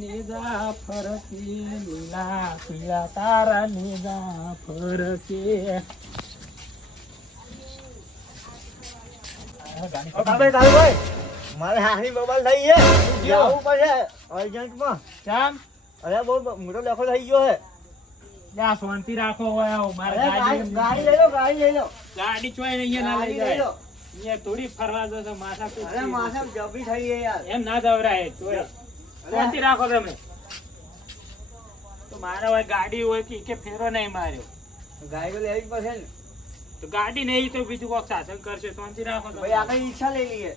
નેજા ફરકે લીલા પીળા તારા નેજા ફરકે. મારે હાની મોબાઈલ થઈ છે જવું પડશે અર્જન્ટમાં. ચામ અરે બહુ મોટો લખો થઈ ગયો છે. લ્યા શાંતિ રાખો હોય મારે ગાડી લઈ લો ગાડી ગાડી ચોય અહીંયા ના લઈ જાય અહીંયા થોડી ફરવા દો તો માથા અરે માથા જબરી થઈ છે યાર. એમ ના દવરાય ચોય શાંતિ રાખો તમે. તો મારા હોય ગાડી હોય કે ફેરો નહીં માર્યો ગાડી તો લેવી જ પડશે ને. તો ગાડી નહીં તો બીજું કોક સાધન કરશે. શાંતિ રાખો તમે. ભાઈ આપણે ઈચ્છા લઈ લઈએ.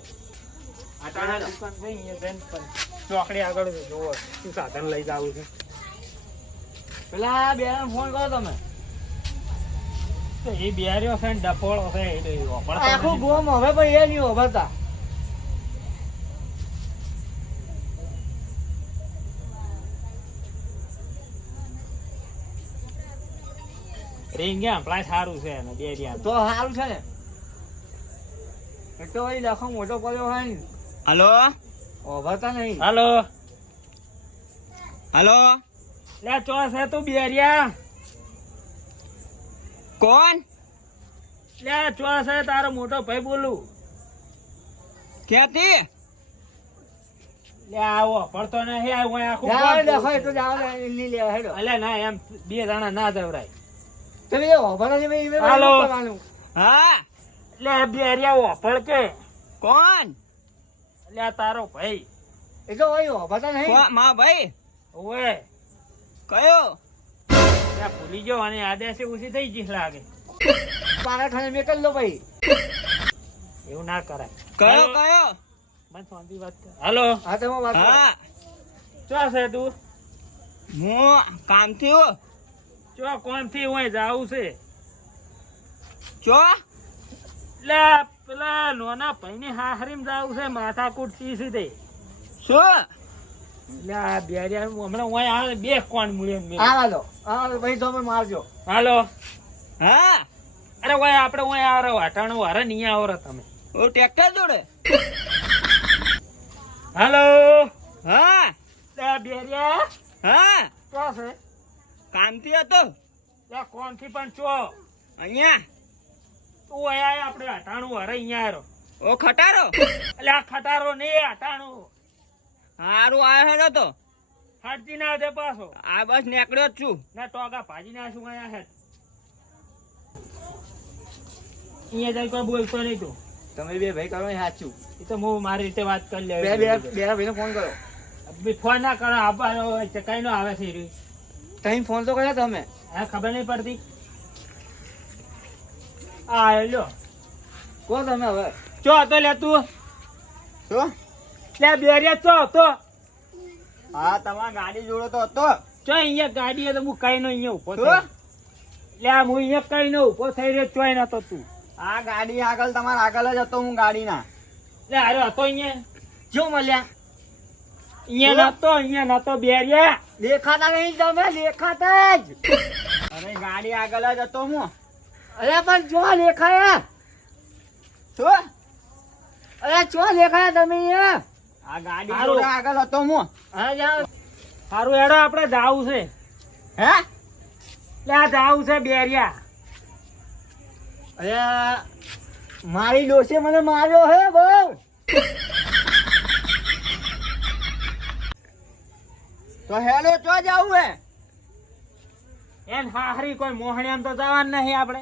આટાના દુકાન છે અહીંયા જઈને પણ ચોકડી આગળ જોવો શું સાધન લઈ જાવું છે. પેલા બે ફોન કરો તમે. તો એ બિહારીઓ છે ને ડફોળો છે એ આખું ગોમ હવે ભાઈ એ નહીં હોભરતા. રીંગ હમણાં સારું છે ને બેરિયા તો સારું છે ને. એક તો ભાઈ લખો મોટો પડ્યો હોય ને. હલો હોભરતા નહીં. હાલો હલો લે ચો છે તું બેરિયા કોણ લે ચો છે તારો મોટો ભાઈ બોલું. ક્યાંથી લે આવો પડતો નહીં આવું આખું જાઓ ગામ લખો છે. એટલું જાઓ નહીં લેવા હેડો. અલે ના એમ બે જણા ના દવરાય. તમે એ હોભરો છે ભાઈ એ હાલો. કરવાનું. હા લે બેરિયા ઓફળ કે કોણ લે તારો ભાઈ એ તો ભાઈ હોભરતા નહીં. મા ભાઈ ઓએ કયો લે ભૂલી ગયો અને આદેશ ઓછી થઈ ગઈ લાગે. પારા ખાને મેં કરી લો ભાઈ. એવું ના કરાય. કયો કયો મને શાંતિ વાત કર. હાલો હા તમે વાત કરો. હા ચો છે તું હું કામથી હું ચો કોણ થી હોય જાવું છે. ચો લે પેલા નોના ભાઈ ની હાહરીમ જાવું છે માથાકૂટ સીસી દે. શું લે આ બેરિયા હમણાં હું આવે બે કોણ મળ્યો. આવા દો આવા ભાઈ તમે મારજો. હાલો હા અરે ઓય આપણે ઓય આવો વાટાણું વારે નહીં આવો રે તમે. ઓ ટ્રેક્ટર જોડે હાલો હા લે બેરિયા હા ચો છે કામથી હતો લે કોણ થી પણ ચો અહીંયા તું ઓય આય આપણે વાટાણું વારે અહીંયા આરો. ઓ ખટારો એટલે આ ખટારો નહીં વાટાણું હારું આવ્યો હેડો તો ફાટતી ના દે પાછો. આ બસ નીકળ્યો જ છું ના ટોકા ભાજી નાખું અહીંયા હે અહીંયા જઈ કોઈ બોલતો નહીં તું. તમે બે ભાઈ કરો એ સાચું. એ તો હું મારી રીતે વાત કરી લે. બે બે બે ભાઈને ફોન કરો. ફોન ના કરો આપવાનો કઈ નો આવે છે ઈ. તમે ફોન તો કર્યા તમે. હા ખબર નહીં પડતી. આ લ્યો કહો તમે હવે. ચો હતો લે તું શું લે બેરિયા ચો હતો હા તમારા ગાડી જોડે તો હતો ચો અહીંયા ગાડી તો હું કઈ નો અહીંયા ઉભો શું? થયો. લે હું અહીંયા કઈ નો ઉભો થઈ રહ્યો ચોય નતો તું. આ ગાડી આગળ તમારા આગળ જ હતો હું ગાડીના લે અરે હતો અહીંયા જો મળ્યા. અહીંયા નતો બેરિયા. દેખાતા નહીં તમે દેખાતા જ. અરે ગાડી આગળ જ હતો હું અરે પણ જો દેખાયા. શું અરે જો દેખાયા તમે અહીંયા. આ ગાડી હારું. જોડે આગળ હતો હું હા જાઓ. સારું હેડો આપણે જાવું છે. હે લે આ જાવું છે બેરિયા. અરે મારી ડોસે મને માર્યો હે બહુ. તો હેલો ચો જાવું હે એન હાહરી કોઈ મોહણિયામ તો જવાનું નહીં આપણે.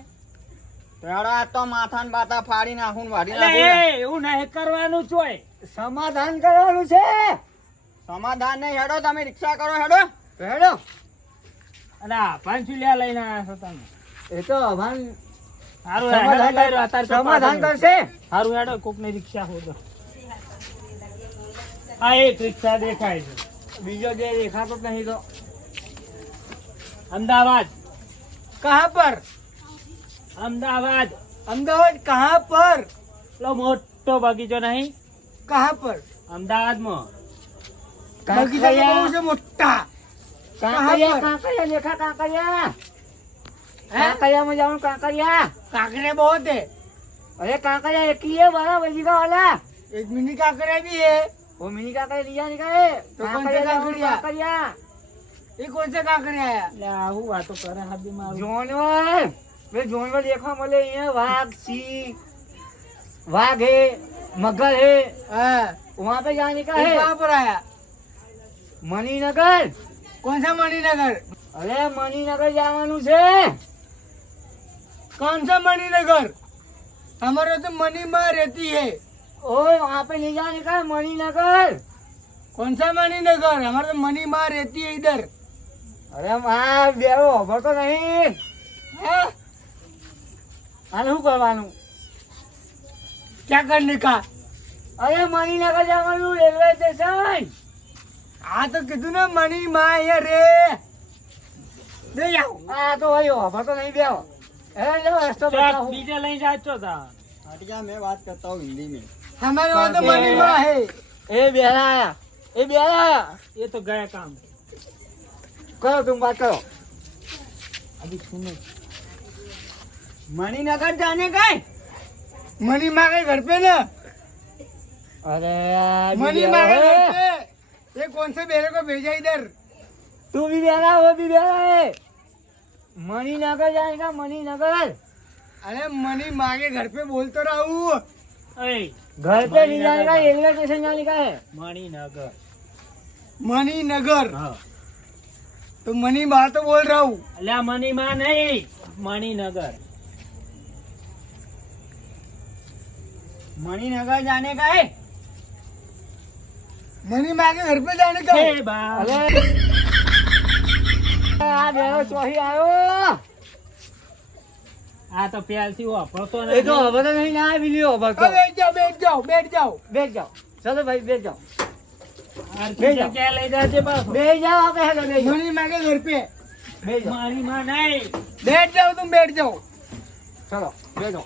તો હેડો આ તો માથા ને બાથા ફાડી નાખું ને વાઢી એટલે નાખું એ એવું નહીં કરવાનું ચોય. સમાધાન કરવાનું છે. સમાધાન નહીં હેડો તમે રિક્ષા કરો હેડો તો હેડો. અને આ પાંચુલિયા લઈને આવ્યા છો તમે. એ તો અમાર હારું હેડો લઈ રહ્યો અત્યારે તો સમાધાન પાછળ. કરશે. હારું હેડો કોક ની રિક્ષા હોદો. આ એક રિક્ષા દેખાય છે બીજો જે દેખાતો જ નહીં તો. અમદાવાદ. કહા પર અમદાવાદ અમદાવાદ કહા પર પેલો મોટો બગીચો નહીં કહા પર અમદાવાદમાં. બગીચા બહુ છે મોટા. કાંકરિયા, કાંકરિયા દેખા કાંકરિયા. કાંકરિયામાં જવાનું કાંકરિયા. કાંકરિયા બહુ છે. અરે કાંકરિયા એક ही है बड़ा बगीचा वाला. एक मिनी कांकरिया भी है. वो मिनी काकड़िया लिया निकाले तो कौन से काकड़िया? काकड़िया ये कौन से काकड़िया आया? લે આવું વાતો કરે હાથી મારું जानवर वे जानवर देखा बोले ये वाघ सिंह वाघ है मगर है हाँ, वहाँ पे जाने का ये है कहाँ पर आया? मणिनगर कौन सा मणिनगर? अरे मणिनगर जावानु છે कौन सा मणिनगर? हमारे तो मणि माँ रहती है। ओए वहाँ पे ले जाने का है मणिनगर कौन सा मणिनगर? हमारे तो मणि माँ रहती है इधर। अरे वहाँ बेरो खबर तो नहीं हाँ? आने શું કરવાનું क्या करने का? अरे मणिनगर जावानु रेलवे स्टेशन हाँ तो कितु ना मणि माँ ये रे दे जाओ। आ तो भाई खबर तो नहीं बेरो अरे लो रस्तो ચાલ, बताओ બીજે લઈ જાચો તા हट जा, मैं बात करता हूँ हिंदी में। हमारे वहाँ तो मणि माँ है। ए बेरा आया ए बेरा आया એ તો ગયા કામ करो तुम बात करो અભી સુનો मणिनगर जाने का है? मणि माँ के घर पे ना, अरे यार मणि माँ के घर पे। ये कौन से बेरे को भेजा इधर? तू भी बेरा वो भी बेरा है मणिनगर जाएगा मणिनगर अरे मणि माँ के घर पे बोल तो रहा हूँ। એ घर पे नहीं जाएगा रेलवे स्टेशन जाने का है મણિનગર मणिनगर હા तो मणि माँ तो बोल रहा हूँ। અલ્યા મણિમાં નહીં મણિનગર मणिनगर जाने का है? मणि माँ के घर पे जाने का है? એ બા अरे आ बेरो सोही आयो આ તો પહેલથી વાપરતો ये तो નથી खबर तो नहीं ना वीडियो खबर तो बैठ जाओ बैठ जाओ बैठ जाओ। बैठ जाओ चलो भाई बैठ जाओ આરતી જગ્યાએ લઈ જાજે પાછો बैठ जाओ आप हेलो बैठ जाओ मणि माँ के घर पे बैठ जाओ મણીમાં નહીં बैठ जाओ, तुम बैठ जाओ। चलो बैठ जाओ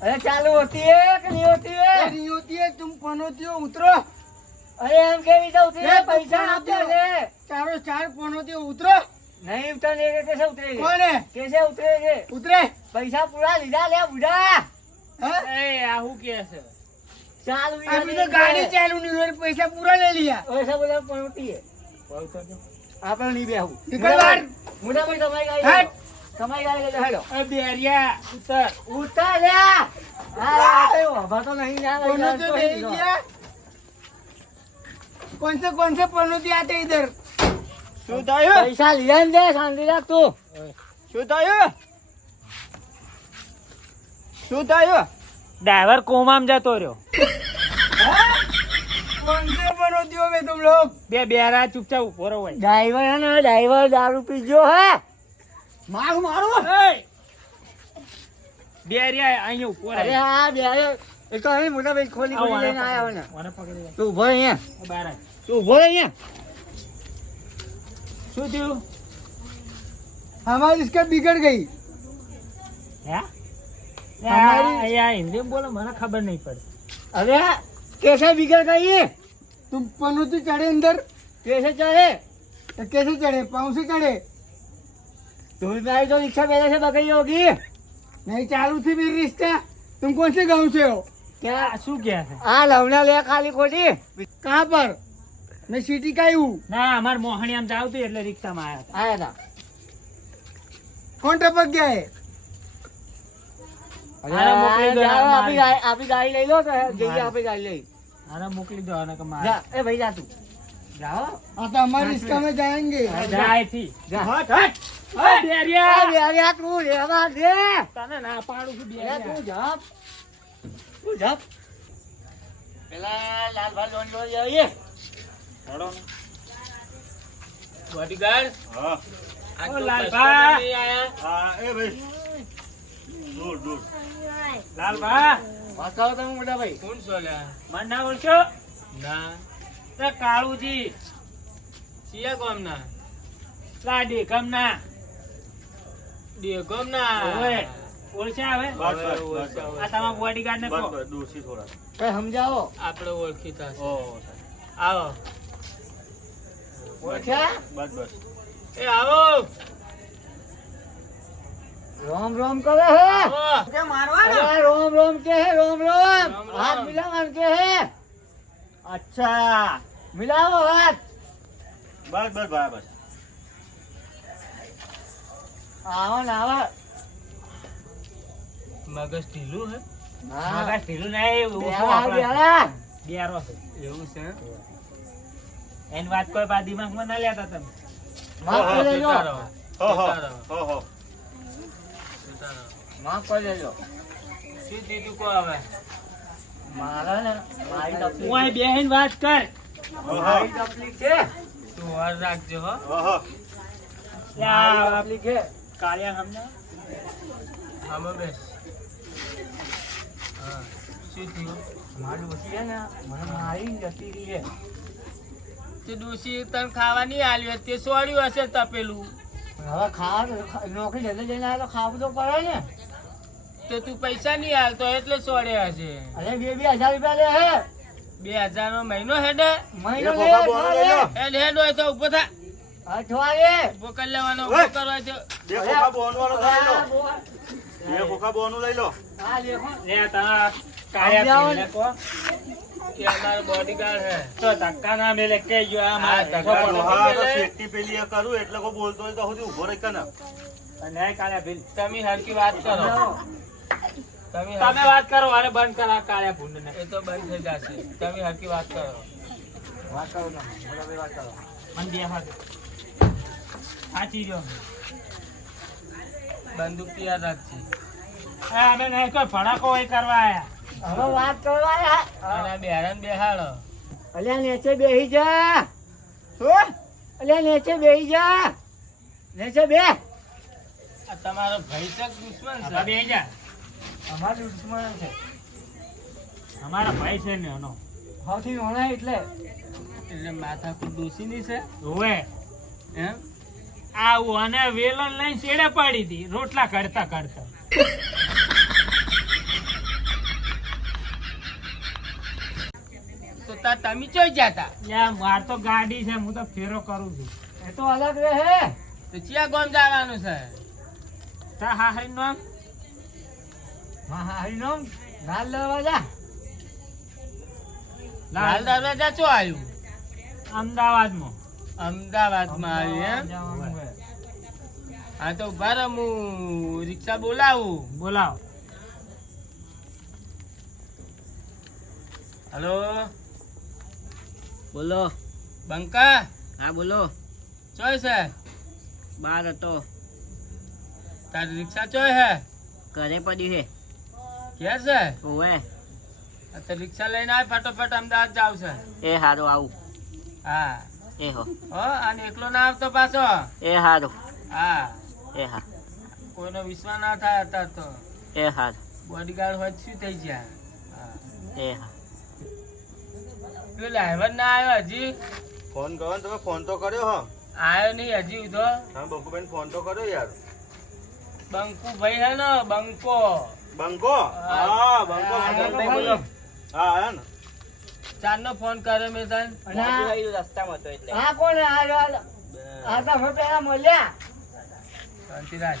अरे चालू होती है कि नहीं होती ये है नहीं होती है, तुम पनौती हो, उतरो। अरे हम के भी तो उतरे ये पैसा तुम आप पनौती हो। दे चारों चार पनौती हो, उतरो। नहीं उतरेंगे कैसे उतरेंगे कौन है? कैसे उतरेंगे उतरे। पैसा पूरा लीधा ले बुढ़ा हाँ? એ આવું કે છે चालू अभी तो गाड़ी चालू नहीं हुई, पैसा पूरा ले लिया। ऐसा बोला पनौती है आप नहीं बेहू निकल बाहर। मुझे कोई कमाई गाड़ी हट। कमाई गाड़ी ले हेलो એ બેરિયા ઉતર उठा ले खबर तो नहीं ना भाई, पनौती तो भेज ही लो। दिया। कौन से पनौती आते इधर? पैसा लिया दे शांति रख तू ડ્રાઈવર કોમામ જતો રહ્યો हाँ? कौन से पनौतियों में तुम लोग? બે બેરા ચૂપચાપ ઉભો રહો ભાઈ ड्राइवर है ना ड्राइवर दारू पी जो है मारो मारो। એ બેરિયા અહીંયા ઉભો अरे રહે हाँ बेहू एक तो है मोटा भाई खोली આવો, खोली આને लेने आया हो ना પકડી લે. આને પકડી લે. तू उभो रह यहाँ એ બહાર આય. तू उभो रह यहाँ શું થયું हमारी इसका बिगड़ गई। હે અમારી- અહીંયા હિન્દી બોલો મને ખબર નહીં પડે अरे कैसे बिगड़ गई ये तुम पनौती चढ़े अंदर कैसे चढ़े तो कैसे चढ़े? पाँव से चढ़े? तुम्हारी तो रिक्शा पहले से बगई होगी नहीं चालू थी मेरी रिश्ता। तुम कौन से गांव से हो? क्या શું કહે છે हाँ लवना ले खाली खोटी कहाँ पर? मैं सिटी का ही हूँ। ના અમાર મોહણીયામ જાવ તું એટલે રિક્ષામાં આયા હતા आया था कौन टपक गया है? अरे अरे मोकली दो यार, आप मारी। ही गाड़ी ले लो तो जल्दी मारी। आप ही गाड़ी ले આને મોકલી દો આને કે जा મારે ए भाई जा तू जाओ हाँ तो हमारे रिश्ता में जाएंगे। જાય થી जा હટ હટ એ બેરિયા अरे तू लेवा दे તને ના પાડું છું अरे બેરિયા तू जप पेला लाल भाई लोन लो ये બોડીગાર્ડ હા ઓ લાલભા હા એ ભાઈ દૂર દૂર લાલભા बात करो तुम मोटा भाई કોણ સોલ્યા મને ના ઓળખ્યો ના તે કાળુજી સિયા ગામના લા ડેગમના ડેગમના ઓય ઓળખ્યા હવે બસ બસ બસ આ તમારા બોડીગાર્ડ ને બસ કહો બસ દૂરથી થોડા कहीं समझाओ આપણે ઓળખીતા ઓ આવો क्या બસ બસ એ આવો रो रोम रोम करे है તે મારવાના अरे रोम रोम के है रोम रोम रोम। हाथ मिलावन के है अच्छा मिलाओ हाथ બસ બસ ભાઈ બસ आओ ना आओ મગજ ઢીલું હે हाँ મગજ ઢીલું નહીં, ઊભું बेरा આપણા. बेरा બેરો છે. એવું છે એની વાત કોઈ બા દિમાગમાં ના લેતા તમે. माफ कर देજો હો હો હો હો माफ कर देજો શું દીધું કો હવે मारा ने मारी હું तकलीफ અહીં બેહીને વાત કર. मारी तकलीफ है તું વાર રાખજો હો હો હો ત્યાં तकलीफ है કાળિયા સમજાવો. આમાં બેસ હા શું થયું मारी डोसी है ना મને મારી જતી રહી है તે ડોશી તને ખાવા નહીં આલ્યો તે સોડ્યું હશે તપેલું હવે ખાવા નોકરી જલ્દી જઈને આવે તો ખાવું તો પડે ને તો તું પૈસા નહીં આલતો એટલે સોડ્યા હશે અરે 2,000 રૂપિયા લે હે 2000 નો મહિનો હેડે મહિનો એ લે ખોખા બોનો લઈ લો. હેડ હેડ હોય તો ઉભો થા અઠવાડિયે ઉભો કરી લેવાનો ઓય. ઉભો કરવા દો બે ખોખા બોનવાળો લઈ લો બે ખોખા બોનું લઈ લો આ દેખો લે તારા કાળિયા સમજાવો ને. પીને કહો. એ અમારો બોડીગાર્ડ હે તો ધક્કા ના મેલે કે જો આ હા, મારે ધક્કા ધક્કો પડો. હા તો શેઠી પેલી એ કરું એટલે કોઈ બોલતો હોય તો સુધી ઊભો રહી કે ના અને આ કાળિયા ભીલ. તમે હરકી વાત કરો સમજાવો. તમે તમે વાત કરો અને બંધ કરો આ કાળિયા ભૂંડને. એ તો બંધ થઈ જશે તમે હરકી વાત કરો વાત કરો તમે બોલો ભાઈ વાત કરો મને બેહવા દે. સાચી રહ્યો. બંદૂક તૈયાર રાખજે આ અમે નહીં કોઈ ભડાકો હોય કરવા આયા. હવે વાત કરવા આયા. અને આ બેહાડો બેહાડો અલ્યા નીચે બેહી જા શું અલ્યા નીચે બેહી જા નીચે બે આ તમારો ભાઈ છે કે દુશ્મન આ છે બેહી જા. અમારો દુશ્મન છે અમારા ભાઈ છે ને એનો. સૌથી નાના એટલે એટલે માથા કુટ ડોસીની છે હોવે. એમ આવું અને વેલણ લઈને છેડે પાડી દી રોટલા કરતા કરતા. તો તમે ચોઈ જાતા યા માર તો ગાડી છે, હું તો ફેરો કરું છું. એ તો અલગ રહે તો ચિયા ગામ જવાનું છે તા હાહરી નામ હા હા હરિનામ લાલ દરવાજા લાલ દરવાજા ચો આવ્યું અમદાવાદમાં. અમદાવાદમાં આવ્યું એમ જવાનું છે. હા તો ઉભા રહો હું રિક્ષા બોલાવું બોલાવો. હલો બોલો બંકા હા બોલો ચોય છે બાર હતો તારી રિક્ષા ચોય હે ઘરે પડ્યું છે ક્યાં છે ઓવે આ તો રિક્ષા લઈને આવ ફટોફટ અમદાવાદ જાવ છે એ હારું આવું હા એ હો હો અને એકલો ના આવતો પાછો એ હારું હા એ હા કોઈનો વિશ્વાસ ના થાય અત્યારે તો એ હારું બોડીગાર્ડ હોય તો શું થઈ ગયા હા એ હા પેલો ડ્રાઈવર ના આવ્યો હજી ફોન કરો ને તમે ફોન તો કર્યો હો આવ્યો નહીં હજી ઉધો હા બંકુબેન ફોન તો કર્યો યાર બંકુ ભાઈ હે ને બંકો બંકો હા બંકો આગળ બોલો. હા આયા ને ચારનો ફોન કર્યો મેં તને અને આ- રસ્તામાં હતો એટલે આ કોણ આ તો હવે પેલા મળ્યા શાંતિરાજ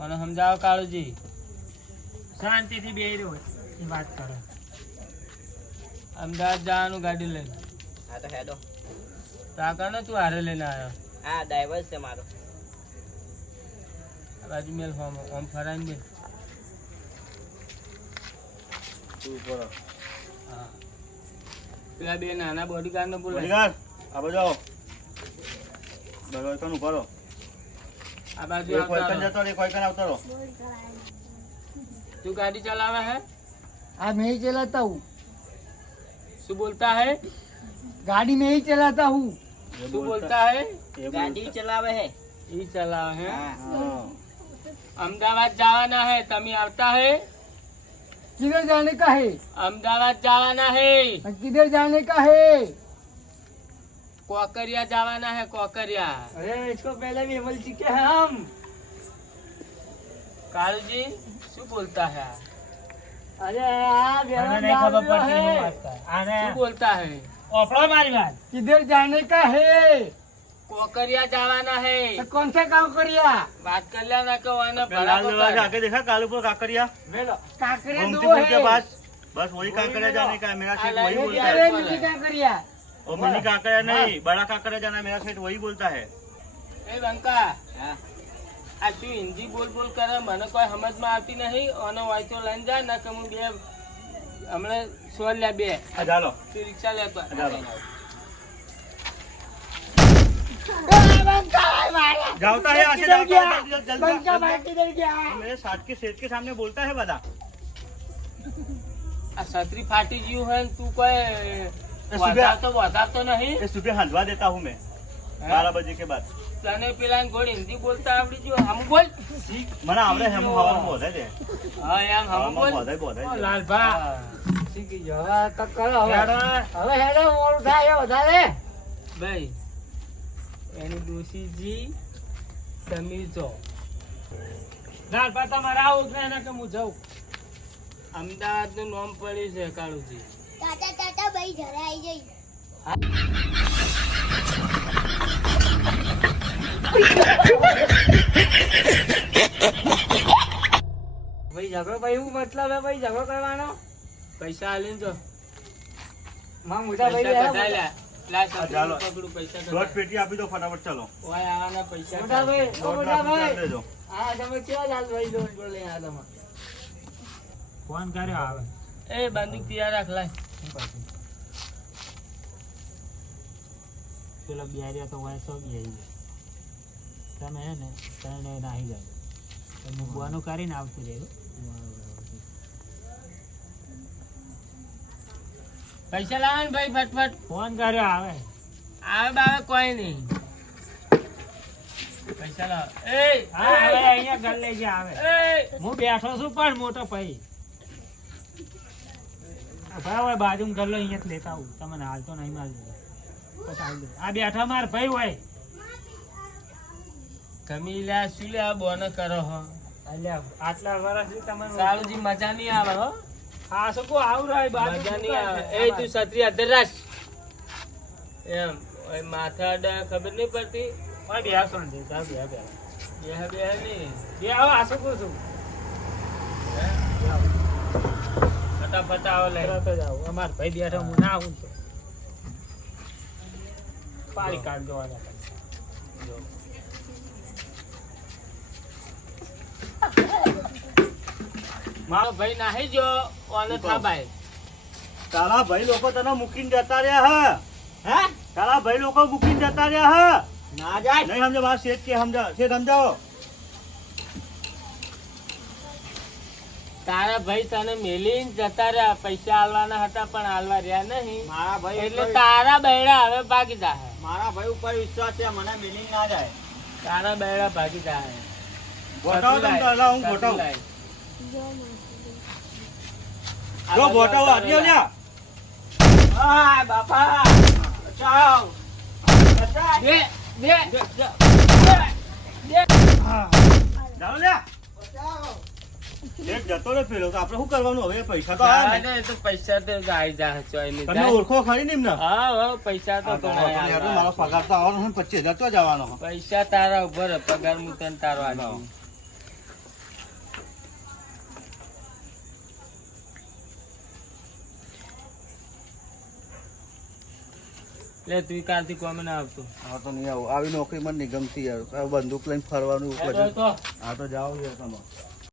અને સમજાવો કાળુજી શાંતિથી બેહી રહ્યો એ વાત કરો. અમદાવાદ જવાનું ગાડી લઈને હા તો હેડો તાકા ને તું હારે લઈને આવ્યો હા ડ્રાઈવર છે મારો આ બાજુ મેલ હોમ ઓમ ફરાઈને મેલ તું બોલો હા પેલા બે નાના બોડીગાર્ડ ને બોલાય બોડીગાર્ડ આ બાજુ આવો દરવાજાનું કરો આ બાજુ એક આવતા વાયકન રહો. જતો રહે, એક વાયકન આવતો રહો. તું ગાડી ચલાવે है આ मैं ही चलाता हूँ શું બોલતા है गाड़ी में ही चलाता हूँ એ શું બોલता है એ ગાડી ચલાવે હે ઈ ચલાવે है હા. અમદાવાદ જવાના है તમે આવતા है किधर जाने का है અમદાવાદ જવાના है किधर जाने का है કોકરિયા જવાના है કોકરિયા अरे इसको पहले भी बोल चुके हैं हम કાળુજી શું બોલતા है अरे आप મને નહીં ખબર પડતી હું વાત કરું. આને શું બોલતા है ઓફળો મારી વાત. किधर जाने का है કોકરિયા જવાના હે तो कौन से काम करिया વાત કર્યા ना को आना पे लाल दरवाजे आगे देखा कालूपुर काकरिया मेलो काकरिया गोमती दो पुल के है पास बस वही काकरिया जाने का है मेरा सेठ वही बोलता अरे है मिट्टी काकरिया और मिनी काकरिया नहीं बड़ा काकरिया जाना है मेरा सेठ वही बोलता है એ બંકા આ તું હિન્દી બોલ બોલ કરે મને કોઈ સમજમાં આવતી નહીં અને વાંચો લઈને જા ના કે હું બે હમણાં સોલ લે બે जालो તું રિક્ષા લેતો जालो जाता है ऐसे जाता है जल्दी बंका भाग जल्दी किधर गया मेरे साथ के सेठ के सामने बोलता है बता આ છત્રી ફાટી ગયું હોય ને તું કોઈ સુબહ- વધારતો નહીં ये सुबह हलवा देता हूँ मैं 12 बजे के बाद તને પેલા ગોળ હિન્દી બોલતા આવડી ગયું હમ બોલ मना आवड़े हम हवा में बोधा है હા એમ हवा હમ में બોલ बोधा है લાલભા सीखी जो હવે તો કરો હવે હેડો. હવે હેડો મોડું થાય વધારે ભાઈ એની દોશીજી સમીર છો લાલભા તમારે આવું જ નહીં ને કે હું જાઉં અમદાવાદનું નામ પડ્યું છે કાળુજી તાતા તાતા ભાઈ ઘરે આવી જઈ ભાઈ ઝઘડો ભાઈ એવું મતલબ હે ભાઈ ઝઘડો કરવાનો પૈસા આલીને જો માં મોટા ભાઈ પૈસા લે કઢાઈ લે. લા ચાલો. છત્રીનું પકડું પૈસા दो કઢાઈ. पेटी आप ही दो फटाफट चलो ઓય આવાના પૈસા મોટા ભાઈ ઓ दो મોટા लाख रुपया ભાઈ दे दो હા તમે કેવા લાલ ભાઈ દો બોલે આ તમે ફોન કર્યો આવે એ બંદૂક તૈયાર રાખ લાય પેલા બિહારિયા તો હોય સૌ બિહારી તમે હે ને તને નાહી જાય તો મૂકવાનું કરીને આવતું રહેવું પૈસા લાવો ને ભાઈ ફટફટ ફોન કર્યો આવે આવે બાવે કોઈ નહીં પૈસા લાવો એ હા હવે અહીંયા ઘર લઈ જાય આવે એ હું બેઠો છું પણ મોટો ભાઈ ભાઈ હોય બાજુ ઘર લો અહીંયા જ લેતા આવું તમને હાલ તો નહીં માલ પછી આવી જાય. આ બેઠા માર ભાઈ હોય તમે લ્યા શું લ્યા બોનો કરો હો એટલે આટલા વર્ષથી તમને સારુજી મજા નહીં આવે હો હા શું કહું આવું રહ્યો બાજુ મજા નહીં આવે એ તું છત્રી અધર રાખ એમ ઓય માથા અડા ખબર નહીં પડતી ઓય બે શાંતિ ચાલ બે બે નહીં બે આવો આ શું કહું છું ફટાફટ આવો લે તરત જ આવું અમાર ભાઈ બેઠો હું ના આવું તો પાડી કાઢ દેવાના મારો ભાઈ નાહી જો ઓને થાબાય तारा भाई लोग तना मुकिन जता रहा है हैं तारा भाई लोग मुकिन जता रहा है ના જાય नहीं समझे बात सेठ के समझा सेठ समझाओ તારા ભાઈ તને મેલીને જતા રહ્યા પૈસા આલવાના હતા પણ આલવા રહ્યા નહીં મારા ભાઈ એટલે તારા બૈડા હવે ભાગી જાય મારા ભાઈ ઉપર વિશ્વાસ છે મને મિલિંગ ના જાય તારા બૈડા ભાગી જાય बताओ तुम ताला हूं बताओ આ जो બાજુ बताओ આવતા आदियो રહેલા. ल्या આ બાપા બચાવ દે દે जाओ ल्या सेठ जतो रे પેલો તો આપણે શું કરવાનું હવે પૈસા તો આયા ને તો પૈસા તો આવી જાય ચોઈની તમે ઓળખો ખરી ને એમને હા હા પૈસા તો ઘણા યાર આવે. મારો પગાર તો આવવાનો છે 25000 તો જવાનો પૈસા તારા ઉપર હે, પગાર હું તને તારો આલું. લે તું કાલથી કોમે ના આવતો હા તો નહીં આવું આવી નોકરી મને નહીં ગમતી યાર બંદૂક લઈને ફરવાનું હેડો તો હા તો જાઓ યાર તમે